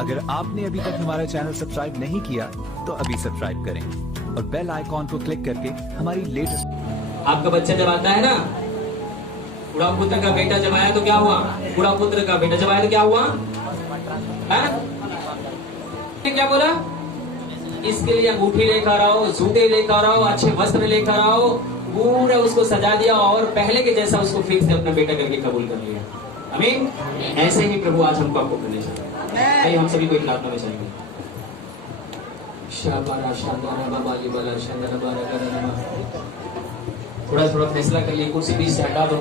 अगर आपने अभी तक हमारा चैनल सब्सक्राइब नहीं किया तो अभी सब्सक्राइब करें और बेल आइकॉन को क्लिक करके हमारी लेटेस्ट। आपका बच्चा जब आता है ना, बुढ़ा पुत्र का बेटा जब आया तो क्या हुआ? बुढ़ा पुत्र का बेटा जब आया तो क्या हुआ? क्या बोला? इसके लिए अंगूठी लेकर आओ, जूते लेकर आओ, अच्छे वस्त्र लेकर आओ, पूरा उसको सजा दिया और पहले के जैसा उसको फिर से अपना बेटा करके कबूल कर लिया। आमीन। ऐसे ही प्रभु आज हमको आपको करने चाहिए। आइए हम सभी को एक प्रार्थना में चाहिए। थोड़ा थोड़ा फैसला कर लिए, कुर्सी बीच से हटा दो।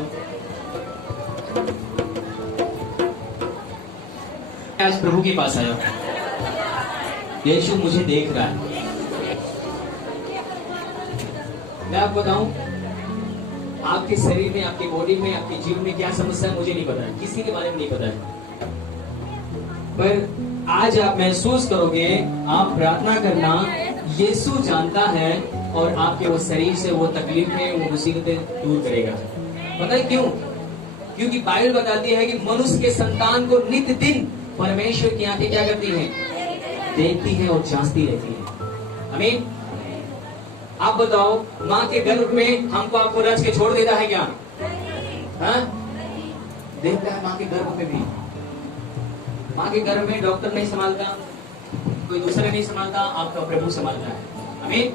आज प्रभु के पास आया, यीशु मुझे देख रहा है। मैं आपको बताऊं, आपके शरीर में, आपके बॉडी में, आपके जीवन में क्या समस्या है मुझे नहीं पता है, किसी के बारे में नहीं पता है, पर आज आप महसूस करोगे, आप प्रार्थना करना, यीशु जानता है और आपके वो शरीर से वो तकलीफें, वो मुसीबतें दूर करेगा। पता है क्यों? क्योंकि बाइबल बताती है कि मनुष्य के संतान को नित्य दिन परमेश्वर की आंखें क्या करती हैं? देखती हैं और जांचती रहती हैं। आमीन। आप बताओ, माँ के गर्भ में हमको आपको रच के छोड़ देता है क्या? हाँ? देखता है माँ के गर्भ में भी। माँ के गर्भ में डॉक्टर नहीं संभालता, कोई दूसरा नहीं संभालता, आपका प्रभु संभालता है। आमीन।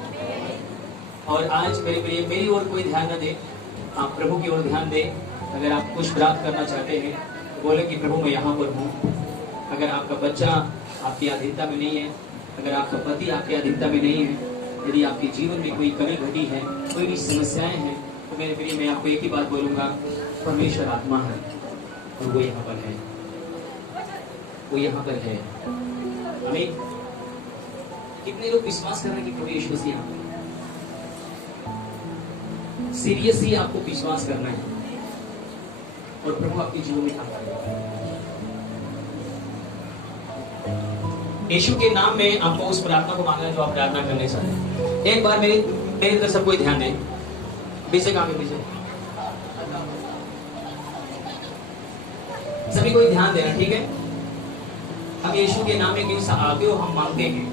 और आज मेरी ओर कोई ध्यान न दे, आप प्रभु की ओर ध्यान दे। अगर आप कुछ प्राप्त करना चाहते हैं तो बोले कि प्रभु मैं यहाँ पर हूँ। अगर आपका बच्चा आपकी अधीनता में नहीं है, अगर आपका पति आपकी अधीनता में नहीं है, यदि आपके जीवन में कोई कमी घटी है, कोई भी समस्याएं हैं, तो मेरे प्रिय मैं आपको एक ही बात बोलूंगा, परमेश्वर आत्मा है और वो यहाँ पर है, वो यहाँ पर है। आमीन। कितने लोग विश्वास कर रहे हैं कि प्रभु यीशु मसीह यहाँ पर? सीरियसली आपको विश्वास करना है और प्रभु आपके जीवन में काम करेगा। यीशु के नाम में आपको उस प्रार्थना को मांगना है जो आप प्रार्थना करने चाहते हैं। एक बार मेरी तरफ सबको ध्यान दें। पीछे काम है, पीछे सभी को ध्यान देना, ठीक है? हम यीशु के नाम में क्यों हम मांगते हैं?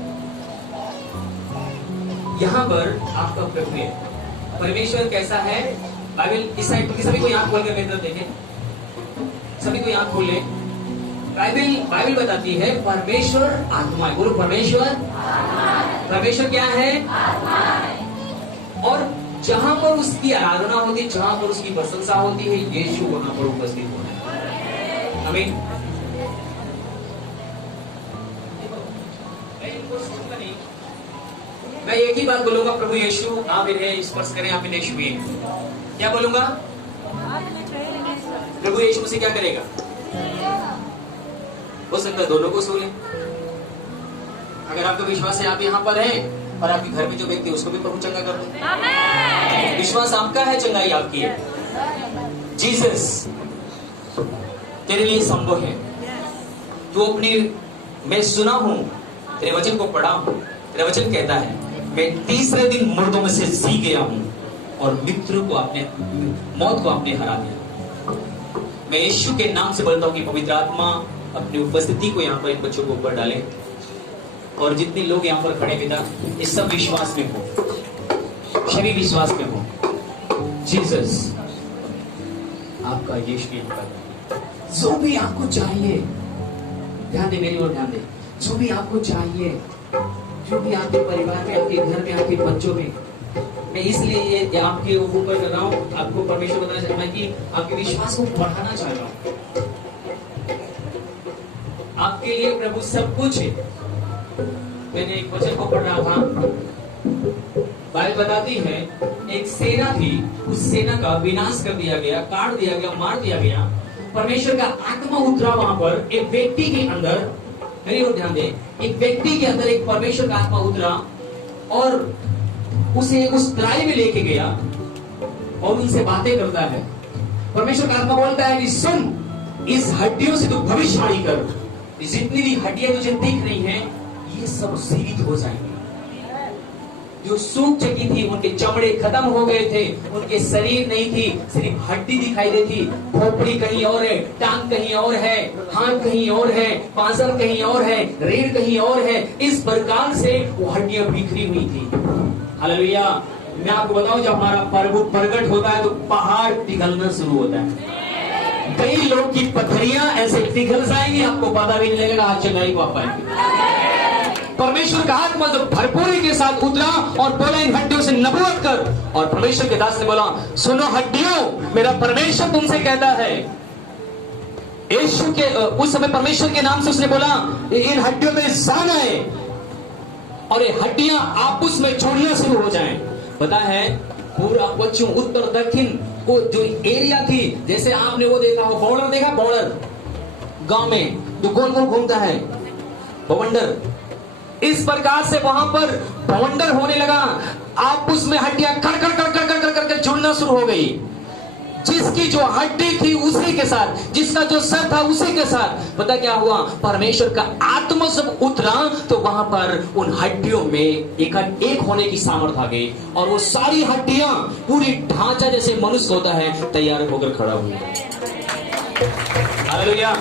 यहाँ पर आपका प्रभु है। परमेश्वर कैसा है? बाइबल इस साइड सभी को आंख खोल कर मेरी तरफ देखें, सभी को आंख खोल ले। बाइबल बताती है परमेश्वर आत्मा है। बोलो परमेश्वर, परमेश्वर क्या है? और जहां पर उसकी आराधना होती है, जहां पर उसकी प्रशंसा होती है, यीशु वहां पर उपस्थित होता है। आमीन। मैं एक ही बात बोलूंगा, प्रभु यीशु आप इन्हें स्पर्श करें, आप इन्हें छुए। क्या बोलूंगा? प्रभु यीशु मुझसे क्या करेगा? हो सकता है दोनों को छू ले। अगर आपका विश्वास है, आप यहाँ पर हैं और आपके घर में जो व्यक्ति उसको भी प्रभु चंगा कर दो। विश्वास आपका है, चंगाई आपकी है। जीसस तेरे लिए संभव है। तू अपनी, मैं सुना हूं, तेरे वचन को पढ़ा हूं, तेरा वचन कहता है मैं तीसरे दिन मुर्दों में से जी गया हूं और मित्रों को आपने, मौत को आपने हरा दिया। मैं यीशु के नाम से बोलता हूं कि पवित्र आत्मा अपनी उपस्थिति को यहाँ पर इन बच्चों को ऊपर डाले और जितने लोग यहाँ पर खड़े पिता, इस सब विश्वास में हो, सभी विश्वास में हो। जीसस आपका यीशु यहाँ पर जो भी आपको चाहिए, ध्यान दे, मेरी ओर ध्यान दे, जो भी आपको चाहिए, जो भी आपके परिवार में, आपके घर में, आपके बच्चों में, मैं इसलिए ये आपके ऊपर कर रहा हूँ, आपको परमेश्वर बताना चाहता है कि आपके विश्वास को बढ़ाना चाह रहा हूँ। आपके लिए प्रभु सब कुछ है। मैंने एक वचन को पढ़ रहा था, बाइबल बताती है एक सेना थी, उस सेना का विनाश कर दिया गया, काट दिया गया, मार दिया गया। परमेश्वर का आत्मा उतरा वहां पर एक व्यक्ति के अंदर। मेरी ओर ध्यान दे, एक व्यक्ति के अंदर एक परमेश्वर का आत्मा उतरा और उसे उस तराई में लेके गया और उनसे बातें करता है। परमेश्वर का आत्मा बोलता है कि सुन, इस हड्डियों से तू भविष्यवाणी कर, जितनी भी हड्डियां तुझे दिख रही हैं, ये सब जीवित हो जाएंगी। जो सूख चुकी थी, उनके चमड़े खत्म हो गए थे, उनके शरीर नहीं थी, सिर्फ हड्डी दिखाई देती। खोपड़ी कहीं और है, टांग कहीं और है, हाथ कहीं और है, पांजर कहीं और है, रीढ़ कहीं और है। इस प्रकार से वो हड्डियां बिखरी हुई थी। हालेलुया। मैं आपको बताऊं, जब हमारा प्रभु प्रकट होता है तो पहाड़ पिघलना शुरू होता है। कई लोग की पथरियां ऐसे पिघल जाएंगी, आपको पता भी नहीं लगेगा, आज चेन्नई को आप पाएंगे। परमेश्वर का आत्मा जब भरपूरी के साथ उतरा और बोला इन हड्डियों से नबूवत कर। और परमेश्वर के दास ने बोला, सुनो हड्डियों, मेरा परमेश्वर तुमसे कहता है। यीशु के उस समय परमेश्वर के नाम से उसने बोला, इन हड्डियों में जान आए और ये हड्डियां आपस में जोड़ना शुरू हो जाएं। पता है, पूरा पश्चिम उत्तर दक्षिण वो जो एरिया थी, जैसे आपने वो देखा हो, बॉर्डर देखा, बॉर्डर गांव में जो गोल गोल घूमता है, बवंडर। इस प्रकार से वहां पर बवंडर होने लगा। आपस में हड्डियां कर कर कर कर कर कर कर जुड़ना शुरू हो गई। जिसकी जो हड्डी थी उसी के साथ, जिसका जो सर था उसी के साथ। पता क्या हुआ, परमेश्वर का आत्मा जब उतरा तो वहां पर उन हड्डियों में एक होने की सामर्थ आ गई और वो सारी हड्डियां पूरी ढांचा जैसे मनुष्य होता है तैयार होकर खड़ा हुआ। हालेलुया।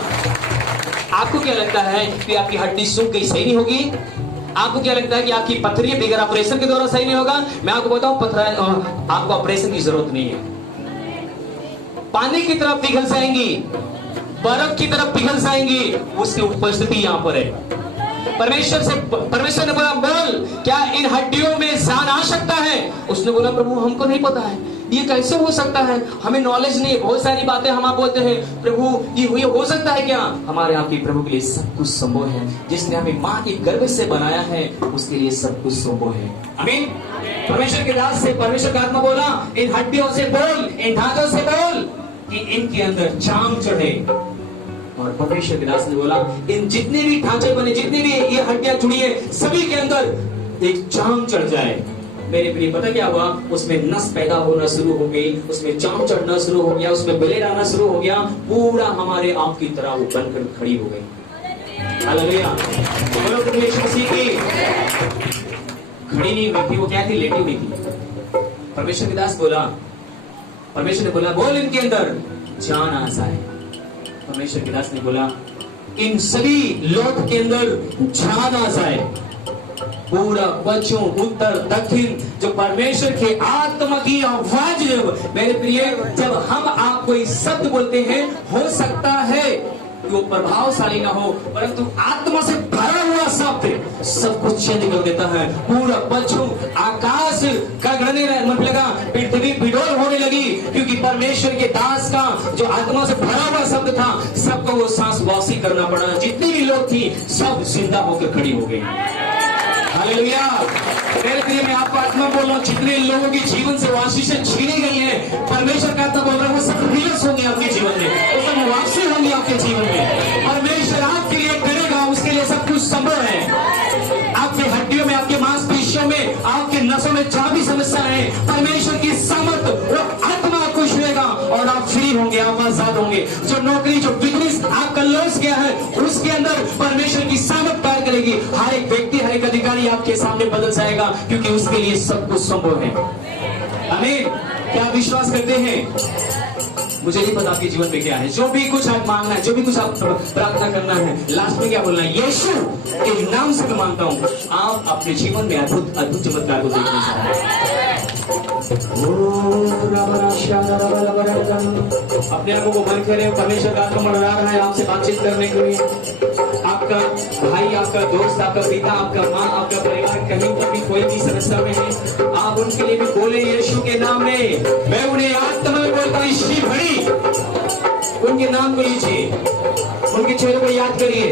आपको क्या लगता है कि आपकी हड्डी सूख गई, सही नहीं होगी? आपको क्या लगता है कि आपकी पथरी बिगर ऑपरेशन के द्वारा सही नहीं होगा? मैं आपको बताऊं, आपको ऑपरेशन की जरूरत नहीं है। पानी की तरफ पिघल जाएंगी, बर्फ की तरफ पिघल जाएंगी, उसकी उपस्थिति यहां पर है। परमेश्वर ने बोला, बोल क्या इन हड्डियों में जान आ सकता है? उसने बोला, प्रभु हमको नहीं पता है, ये कैसे हो सकता है, हमें नॉलेज नहीं है। बहुत सारी बातें हम आप बोलते हैं, प्रभु ये हुई हो सकता है क्या? हमारे आपके प्रभु के लिए सब कुछ संभव है। जिसने हमें माँ के गर्भ से बनाया है उसके लिए सब कुछ संभव है। आमीन। परमेश्वर के दास से परमेश्वर का आत्मा बोला, इन हड्डियों से बोल, इन ढांचों से बोल कि इनके अंदर चाम चढ़े। और परमेश्वर के दास ने बोला, इन जितने भी ढांचे बने, जितने भी ये हड्डियां जुड़ी है, सभी के अंदर एक चाम चढ़ जाए। मेरे प्रिय, पता क्या हुआ, उसमें नस पैदा होना शुरू हो गई, उसमें चाम चढ़ना शुरू हो गया, उसमें ब्लेड आना शुरू हो गया, पूरा हमारे आप की तरह वो बनकर खड़ी हो गई। हालेलुया। बोलो तुम यीशु मसीह की। खड़ी नहीं हुई थी, वो क्या थी, लेटी हुई थी। परमेश्वर के दास बोला, परमेश्वर ने बोला, बोल इनके अंदर जान आ जाए। परमेश्वर के दास ने बोला, इन सभी लोथ के अंदर जान आ जाए। पूरा पश्चिम उत्तर दक्षिण जो परमेश्वर के आत्मा की आवाज है। मेरे प्रिय, जब हम आप कोई शब्द बोलते हैं, हो सकता है कि वो प्रभावशाली ना हो, परंतु आत्मा से भरा हुआ शब्द सब कुछ चेंज कर देता है। पूरा पश्चिम आकाश गड़गड़ाने लगा, पृथ्वी बिडोल होने लगी, क्योंकि परमेश्वर के दास का जो आत्मा से भरा हुआ शब्द था, सबको वो सांस वासी करना पड़ा। जितनी भी लोग थी सब जिंदा होकर खड़ी हो गई। हालेलुया। मेरे प्रिय, मैं आपको आत्मा बोल रहा हूँ, जितने लोगों के जीवन से वासी से छीनी गई है, परमेश्वर का आत्मा बोल रहा है, वो सब रिलीज होंगे आपके जीवन में, वो सब वापसी होंगी आपके जीवन में। परमेश्वर आपके लिए करेगा, उसके लिए सब कुछ संभव है। आपकी हड्डियों में, आपके मांसपेशियों में, आपके नसों में जहां भी समस्या है, परमेश्वर की सामर्थ वो आत्मा आपको छुएगा और आप फ्री होंगे, आप आजाद होंगे। जो नौकरी, जो बिजनेस आपका लॉस गया है, उसके अंदर परमेश्वर की सामर्थ पार करेगी। हर एक व्यक्ति, हर एक अधिकारी आपके सामने बदल जाएगा, क्योंकि उसके लिए सब कुछ संभव है। आमीन। क्या विश्वास करते हैं? मुझे नहीं पता आपके जीवन में क्या है, जो भी कुछ आप मांगना है, जो भी कुछ आप प्रार्थना करना है, लास्ट में क्या बोलना है, यीशु के नाम से मैं मांगता हूं, आप अपने जीवन में अद्भुत अद्भुत चमत्कार को देखने जाएंगे। अपने आप को बंद करें, परमेश्वर का आत्मा मंडरा रहा है आपसे बातचीत करने के लिए। आपका भाई, आपका दोस्त, आपका पिता, आपका माँ, आपका परिवार कहीं पर भी कोई भी समस्या में है, आप उनके लिए भी बोले यीशु के नाम में। मैं उन्हें आत्मा में बोलता हूँ, श्री भरी उनके नाम को लीजिए, उनके चेहरे को याद करिए।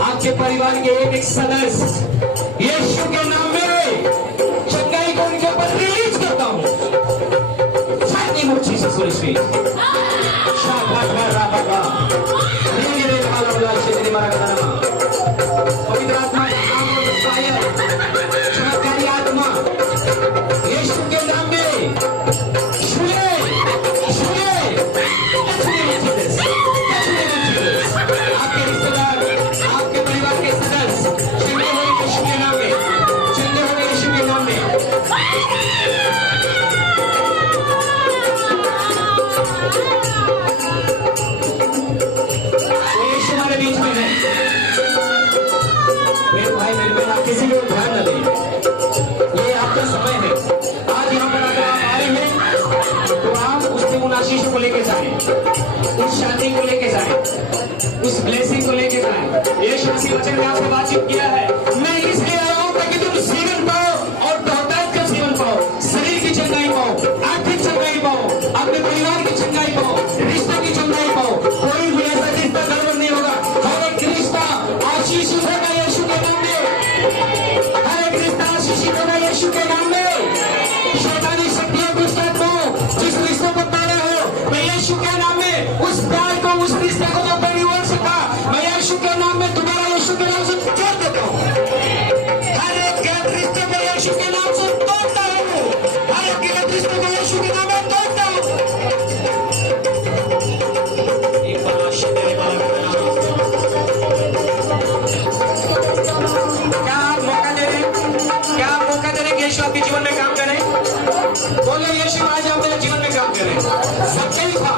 आपके परिवार के एक सदस्य यीशु के नाम में चंगाई को उनके ऊपर रिलीज करता हूँ। पवित्र आत्मा, चमत्कारी आत्मा यीशु के नाम में छुए, छुए। आपके रिश्तेदार, आपके परिवार के सदस्य चंगे हुए यीशु के नाम में, चंगे हुए यीशु के नाम में। उस शादी को लेके जाए, उस ब्लेसिंग को लेके जाए। यीशु मसीह वचन में आपसे बातचीत किया है, मैं इसलिए आया हूं ताकि तुम जीवन पाओ और बहुतायत का जीवन पाओ, शरीर की चंगाई पाओ, आर्थिक चंगाई पाओ, अपने परिवार की चंगाई पाओ, रिश्ते की चंगाई पाओ। कोई भी ऐसा रिश्ता गड़बड़ नहीं होगा। हर एक रिश्ता आशीषित होगा यीशु के नाम में। हर एक रिश्ता आशीषित होगा यीशु के नाम में। शैतानी शक्तियों दुष्ट आत्माओं जिस रिश्ते को तोड़े हो, मैं यीशु के नाम में उस प्यार को, उस रिश्ते को जो नहीं हो सका, मैं यीशु के नाम में, तुम्हारा यीशु के नाम से तोड़ देता हूँ। हर एक गलत रिश्ते को यीशु के नाम से तोड़ता हूँ। हर एक गलत रिश्ते को यीशु के नाम में तोड़ता हूँ। एक बार तेरे बारे में क्या आप मौका दे रहे? क्या आप मौका दे रहे कि यीशु आपके जीवन में काम करें? बोले यीशु आज आप मेरे जीवन में काम करें। ज़क्कई था,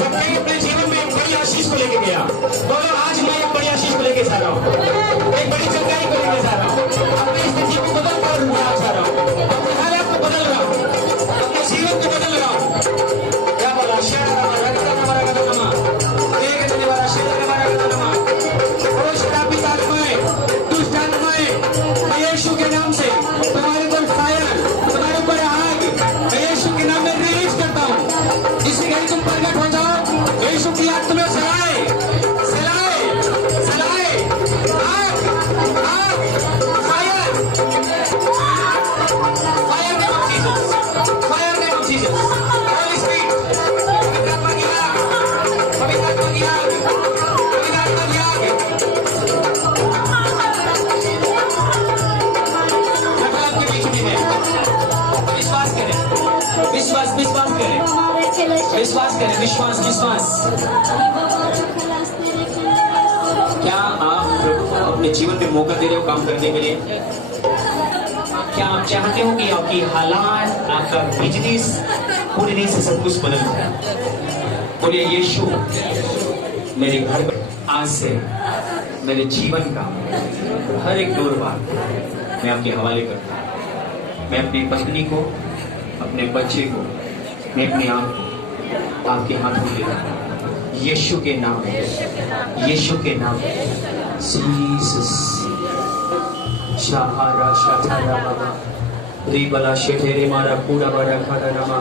ज़क्कई अपने जीवन में एक बड़ी आशीष को लेके गया। बोलो आज मैं एक बड़ी आशीष को लेके जा रहा हूँ, एक बड़ी चंगाई को लेके जा रहा हूँ। अपनी स्थिति को बदल कर मैं जा रहा हूँ, अपने हालात को बदल रहा हूँ, अपने जीवन को बदल रहा हूँ। क्या बोला? शेरा हमारा गदनमा, एक देने वाला शेरा हमारा गदनमा। ओ शराबी आत्माएं, दुष्ट आत्माएं, मैं यीशु के नाम से तुम्हारे ऊपर फायर, तुम्हारे ऊपर आग, मैं यीशु के नाम में रिलीज करता हूँ। इसी घड़ी तुम प्रकट हो जाओ। यीशु की आग तुम्हें जलाए, जलाए, जलाए। आग, आग, fire, fire name of Jesus, fire name of Jesus. Holi spirit, पवित्र आत्मा की आग, पवित्र आत्मा की आग, पवित्र आत्मा की आग। आपके बीच में है। विश्वास करें, विश्वास, विश्वास करें, विश्वास करें, विश्वास, विश्वास। क्या आप प्रभु को अपने जीवन में मौका दे रहे हो काम करने के लिए? क्या आप चाहते हो कि आपकी हालात, आपका बिजनेस पूरी तरह से सब कुछ बदल जाए? बोलिए यीशु मेरे घर पर आज से मेरे जीवन का हर एक दौर मैं आपके हवाले करता हूँ। मैं अपनी पत्नी को, अपने बच्चे को, मैं अपने आप आपके हाथ में देता हूँ। यीशु के नाम में, यीशु के नाम में। जीसस शाहारा शाहारा बाबा रिबला शेठेरे मारा पूरा बड़ा खादा नामा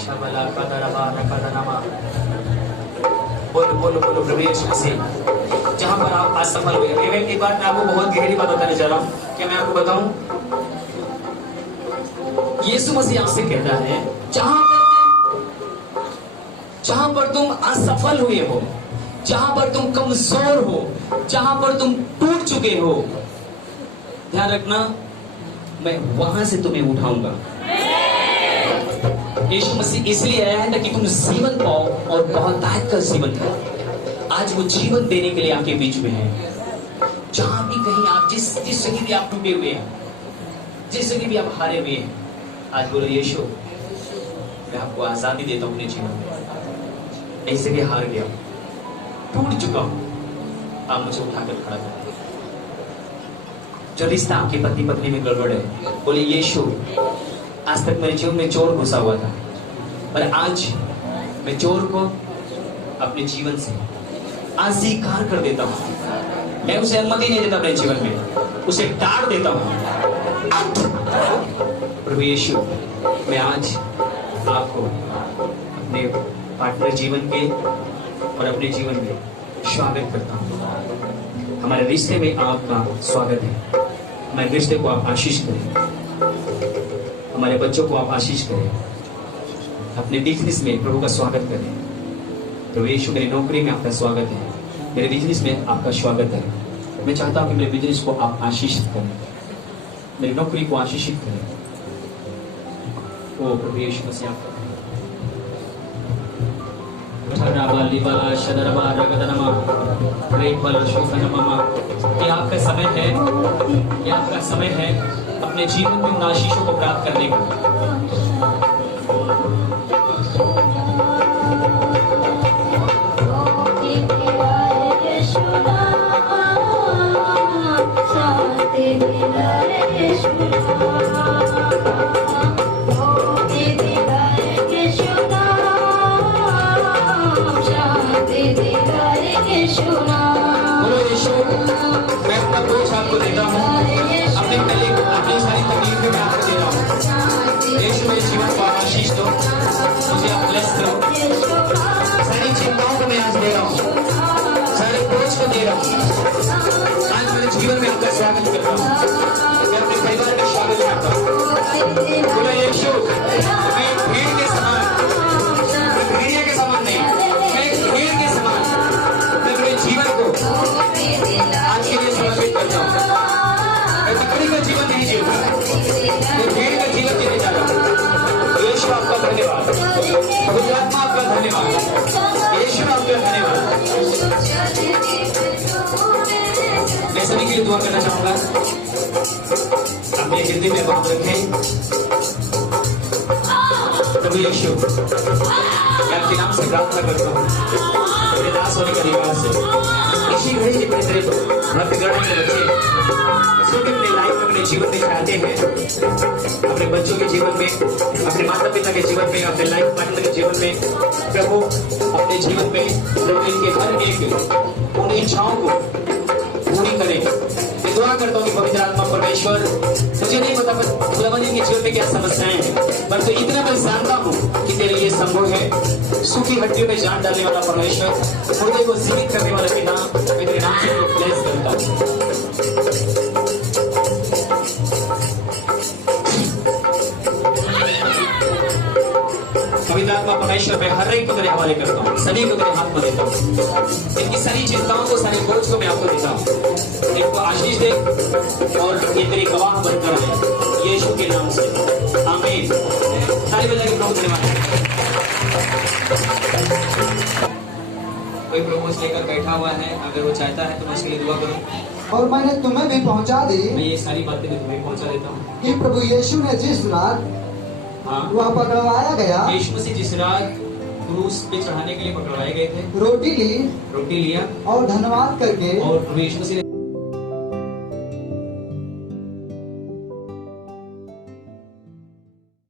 शाबला खादा रबा रखादा नामा। बोलो बोलो बोलो प्रभु यीशु मसीह, जहां पर आप असफल हुए। एक बार मैं आपको बहुत गहरी बात बताने जा रहा हूँ। क्या मैं आपको बताऊं? यीशु मसीह आपसे कहता है जहां पर तुम असफल हुए हो, जहां पर तुम कमजोर हो, जहां पर तुम टूट चुके हो, ध्यान रखना मैं वहां से तुम्हें उठाऊंगा। यीशु मसीह इसलिए आया है ताकि तुम जीवन पाओ और बहुतायत का जीवन पाओ। आज वो जीवन देने के लिए आपके बीच में है। जहां भी कहीं आप जिस जगह भी आप टूटे हुए हैं, जिस जगह भी आप हारे हुए हैं, आज बोलो यीशु मैं आपको आजादी देता हूं अपने जीवन में। ऐसे भी हार गया, टूट चुका हूं, आप मुझे उठाकर खड़ा करें। जो रिश्ता आपकी पति पत्नी में गड़बड़ है, बोले यीशु आज तक मेरे जीवन में चोर घुसा हुआ था, पर आज मैं चोर को अपने जीवन से अस्वीकार कर देता हूं। मैं उसे अनुमति नहीं देता अपने जीवन में, उसे टाड़ देता हूं। प्रभु यीशु मैं आज आपको अपने पार्टनर जीवन के और अपने जीवन में स्वागत करता हूं। हमारे रिश्ते में आपका स्वागत है। हमारे रिश्ते को आप आशीष करें, हमारे बच्चों को आप आशीष करें, अपने बिजनेस में प्रभु का स्वागत करें। प्रभु यीशु मेरी नौकरी में आपका स्वागत है, मेरे बिजनेस में आपका स्वागत है। मैं चाहता हूं कि मेरे बिजनेस को आप आशीषित करें, मेरी नौकरी को आशीषित करें। ओ प्रभु यीशु मसीह आपका ये आपका समय है, ये आपका समय है अपने जीवन में उन आशीषों को प्राप्त करने का। बोलो यीशु, मैं अपना बोझ आपको देता हूँ, अपनी सारी तकलीफें मैं आपको दे रहा हूँ। यीशु मेरे जीवन को आप आशीष दो, मुझे आप ब्लेस करो। सारी चिंताओं को मैं आज दे रहा हूँ, सारे बोझ को दे रहा हूँ। आज मेरे जीवन में आपका स्वागत कर रहा हूँ, मैं अपने परिवार में स्वागत करता हूँ। बोलो यीशु, मैं एक भीड़ के समान, मैं भेड़िया के समान नहीं, मैं एक भीड़ के समान, मैं अपने जीवन को आज के लिए समर्पित करता हूँ। मैं बकरी का जीवन नहीं जीऊंगा, मैं भेड़ का जीवन जीने जा रहा हूँ। यीशु आपका धन्यवाद, पवित्र आत्मा आपका धन्यवाद, यीशु आपका धन्यवाद। मैं सभी के लिए दुआ करना चाहूंगा, अपने हृदय में बात रखें। प्रभु यीशु, मैं आपके नाम से प्रार्थना करता हूँ, मेरे दास होने का निवास है। इसी घड़ी जितने तेरे भक्त गण के बच्चे छोटे अपने लाइफ में, अपने जीवन में चाहते हैं, अपने बच्चों के जीवन में, अपने माता पिता के जीवन में, अपने लाइफ पार्टनर के जीवन में, प्रभु अपने जीवन में प्रभु इनके हर एक उन इच्छाओं को पूरी करें। मैं दुआ करता हूँ कि पवित्र आत्मा परमेश्वर, मुझे नहीं पता खुदावन इनके जीवन में क्या समस्याएं हैं, परंतु इतना मैं जानता हूँ कि तेरे लिए संभव है। सूखी हड्डियों में जान डालने वाला परमेश्वर, मुर्दे को जीवित करने वाला पिता, मैं तेरे नाम से ब्लेस करता हूँ। पवित्र आत्मा परमेश्वर, मैं हर एक को तेरे हवाले करता हूँ, सभी को तेरे हाथ में देता हूँ। इनकी सारी चिंताओं को, सारे बोझ को मैं आपको देता हूँ। इनको आशीष दे और ये तेरी गवाह बनकर रहे, यीशु के नाम से, आमीन। ताली बजा के प्रभु धन्यवाद। कोई प्रपोज लेकर बैठा हुआ है, अगर वो चाहता है तो मैं उसके लिए दुआ करूँ। और मैंने तुम्हें भी पहुंचा दी मैं ये सारी बातें भी तुम्हें पहुंचा देता हूँ कि प्रभु यीशु ने जिस रात हाँ, वह पकड़वाया गया, यीशु मसीह जिस रात क्रूस पे चढ़ाने के लिए पकड़वाए गए थे, रोटी ली रोटी लिया और धन्यवाद करके और प्रभु यीशु मसीह ने